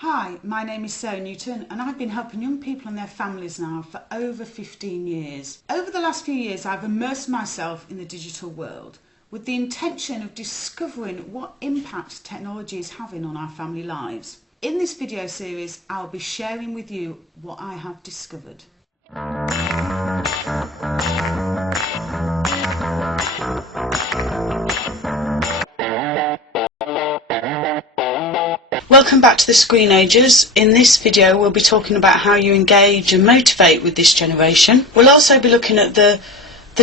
Hi, my name is Sarah Newton and I've been helping young people and their families now for over 15 years. Over the last few years I've immersed myself in the digital world with the intention of discovering what impact technology is having on our family lives. In this video series I'll be sharing with you what I have discovered. Welcome back to the Screenagers. In this video we'll be talking about how you engage and motivate with this generation. We'll also be looking at the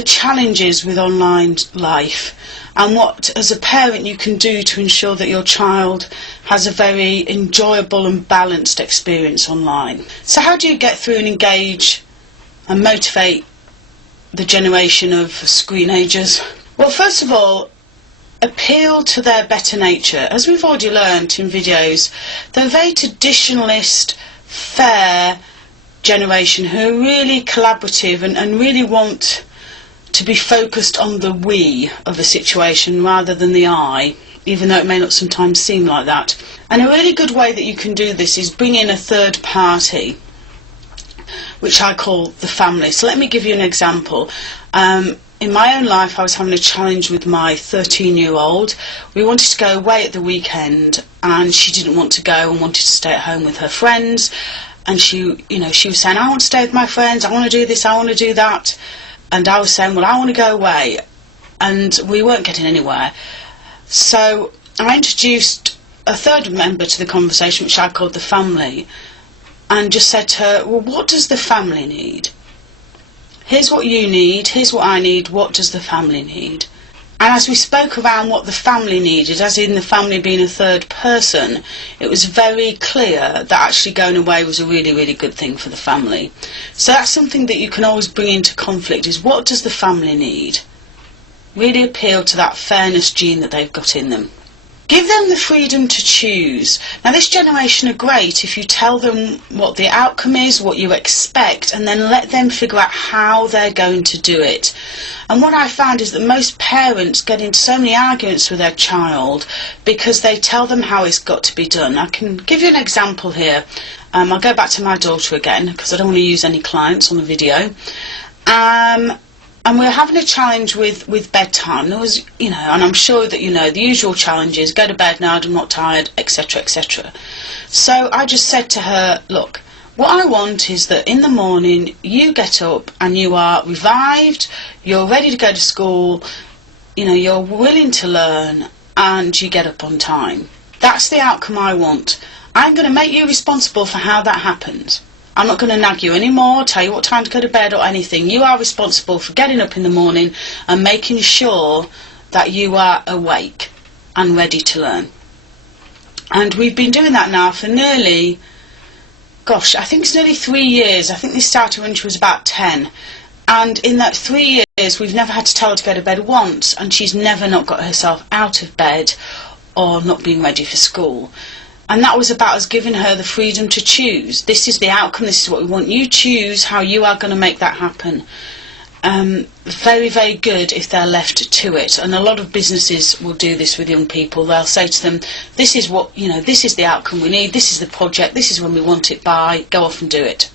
challenges with online life and what as a parent you can do to ensure that your child has a very enjoyable and balanced experience online. So how do you get through and engage and motivate the generation of Screenagers? Well, first of all, appeal to their better nature. As we've already learnt in videos, they're a very traditionalist, fair generation who are really collaborative and really want to be focused on the we of a situation rather than the I, even though it may not sometimes seem like that. And a really good way that you can do this is bring in a third party, which I call the family. So let me give you an example. In my own life I was having a challenge with my 13-year-old. We wanted to go away at the weekend and she didn't want to go and wanted to stay at home with her friends, and she was saying, I want to stay with my friends, I want to do this, I want to do that, and I was saying, well, I want to go away, and we weren't getting anywhere. So I introduced a third member to the conversation, which I called the family, and just said to her, well, what does the family need? Here's what you need, here's what I need, what does the family need? And as we spoke around what the family needed, as in the family being a third person, it was very clear that actually going away was a really, really good thing for the family. So that's something that you can always bring into conflict, is what does the family need? Really appeal to that fairness gene that they've got in them. Give them the freedom to choose. Now, this generation are great if you tell them what the outcome is, what you expect, and then let them figure out how they're going to do it. And what I found is that most parents get into so many arguments with their child because they tell them how it's got to be done. I can give you an example here. I'll go back to my daughter again because I don't want to use any clients on the video. And we were having a challenge with bedtime. There was, and I'm sure that the usual challenges, go to bed now, I'm not tired, etc, etc. So I just said to her, look, what I want is that in the morning you get up and you are revived, you're ready to go to school, you're willing to learn, and you get up on time. That's the outcome I want. I'm going to make you responsible for how that happens. I'm not going to nag you anymore, tell you what time to go to bed or anything. You are responsible for getting up in the morning and making sure that you are awake and ready to learn. And we've been doing that now for nearly, I think it's nearly 3 years. I think this started when she was about 10. And in that 3 years, we've never had to tell her to go to bed once, and she's never not got herself out of bed or not being ready for school. And that was about us giving her the freedom to choose. This is the outcome, this is what we want. You choose how you are going to make that happen. Very, very good if they're left to it. And a lot of businesses will do this with young people. They'll say to them, this is what, this is the outcome we need, this is the project, this is when we want it by, go off and do it.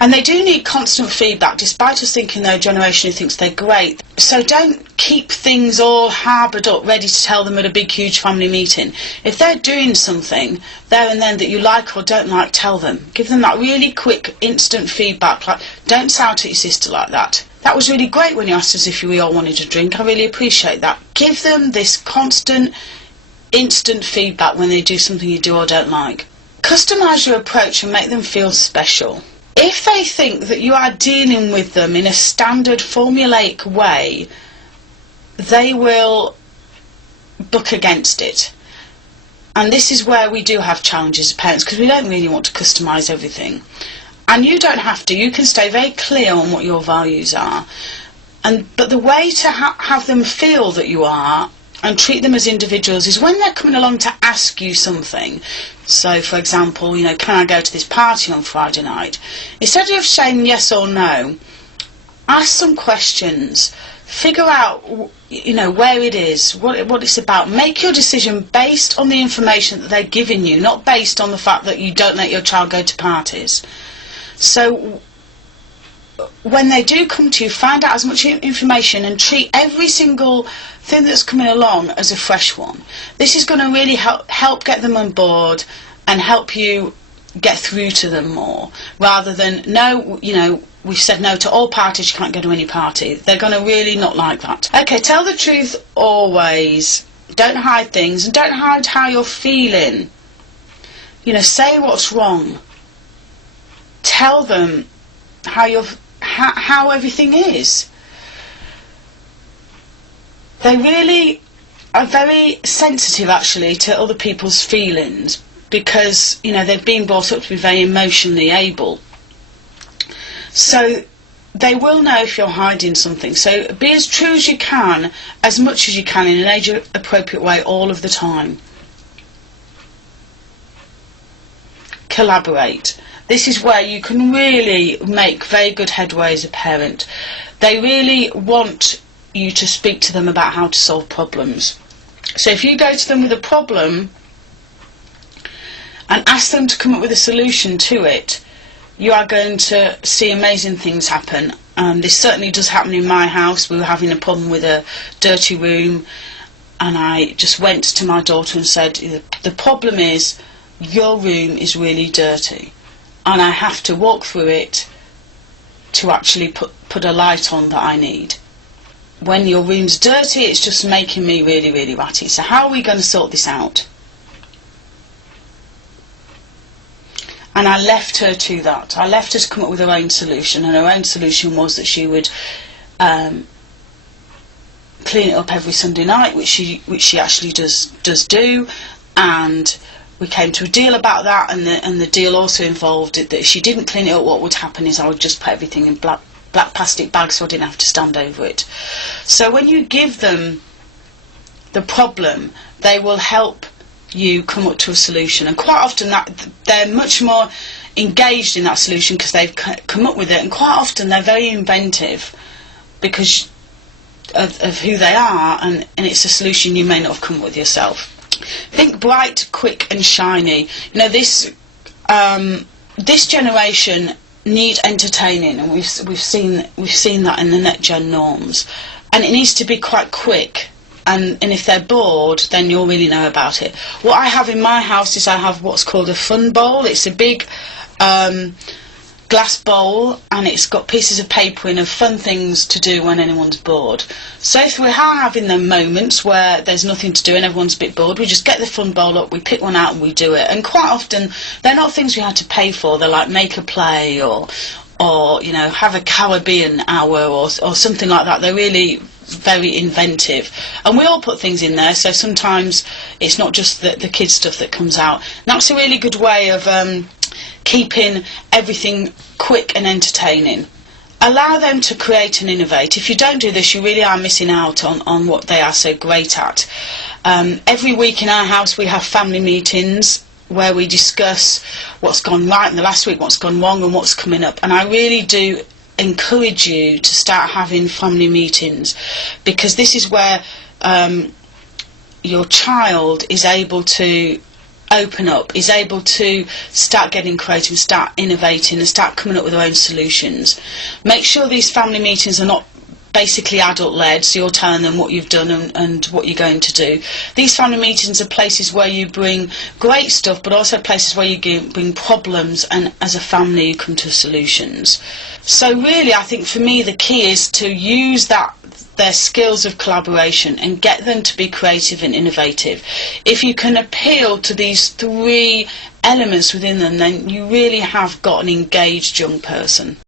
And they do need constant feedback, despite us thinking they're a generation who thinks they're great. So don't keep things all harboured up, ready to tell them at a big, huge family meeting. If they're doing something there and then that you like or don't like, tell them. Give them that really quick, instant feedback, like, don't shout at your sister like that. That was really great when you asked us if we all wanted a drink. I really appreciate that. Give them this constant, instant feedback when they do something you do or don't like. Customise your approach and make them feel special. If they think that you are dealing with them in a standard formulaic way, they will buck against it. And this is where we do have challenges as parents, because we don't really want to customise everything. And you don't have to. You can stay very clear on what your values are. But the way to have them feel that you are and treat them as individuals is when they're coming along to ask you something. So, for example, can I go to this party on Friday night? Instead of saying yes or no, ask some questions. figure out, you know, where it is, what it's about. Make your decision based on the information that they're giving you, not based on the fact that you don't let your child go to parties. So when they do come to you, find out as much information and treat every single thing that's coming along as a fresh one. This is going to really help get them on board and help you get through to them more, rather than, no, you know, we've said no to all parties, you can't go to any party. They're going to really not like that. Okay, tell the truth always. Don't hide things, and don't hide how you're feeling. You know, say what's wrong. Tell them how everything is. They really are very sensitive, actually, to other people's feelings, because, you know, they've been brought up to be very emotionally able. So they will know if you're hiding something. So be as true as you can, as much as you can, in an age-appropriate way, all of the time. Collaborate. This is where you can really make very good headway as a parent. They really want you to speak to them about how to solve problems. So if you go to them with a problem and ask them to come up with a solution to it, you are going to see amazing things happen. This certainly does happen in my house. We were having a problem with a dirty room, and I just went to my daughter and said, the problem is your room is really dirty, and I have to walk through it to actually put a light on that I need. When your room's dirty, it's just making me really, really ratty. So how are we going to sort this out? And I left her to that. I left her to come up with her own solution, and her own solution was that she would clean it up every Sunday night, which she actually does do, and we came to a deal about that, and the deal also involved that if she didn't clean it up, what would happen is I would just put everything in black plastic bags so I didn't have to stand over it. So when you give them the problem, they will help you come up to a solution, and quite often that they're much more engaged in that solution because they've come up with it, and quite often they're very inventive because of who they are, and it's a solution you may not have come up with yourself. Think bright, quick and shiny. You know, this generation need entertaining, and we've seen that in the NetGen norms, and it needs to be quite quick. And if they're bored, then you'll really know about it. What I have in my house is I have what's called a fun bowl. It's a big glass bowl, and it's got pieces of paper in of fun things to do when anyone's bored. So if we are having the moments where there's nothing to do and everyone's a bit bored, we just get the fun bowl up, we pick one out and we do it. And quite often they're not things we had to pay for. They're like make a play or you know, have a Caribbean hour or something like that. They're really very inventive, and we all put things in there, so sometimes it's not just the kids stuff that comes out. And that's a really good way of keeping everything quick and entertaining. Allow them to create and innovate. If you don't do this, you really are missing out on what they are so great at. Every week in our house we have family meetings where we discuss what's gone right in the last week, what's gone wrong and what's coming up, and I really do encourage you to start having family meetings, because this is where your child is able to open up, is able to start getting creative, start innovating and start coming up with their own solutions. Make sure these family meetings are not basically adult led, so you're telling them what you've done and what you're going to do. These family meetings are places where you bring great stuff, but also places where you bring problems, and as a family you come to solutions. So really, I think for me the key is to use their skills of collaboration and get them to be creative and innovative. If you can appeal to these three elements within them, then you really have got an engaged young person.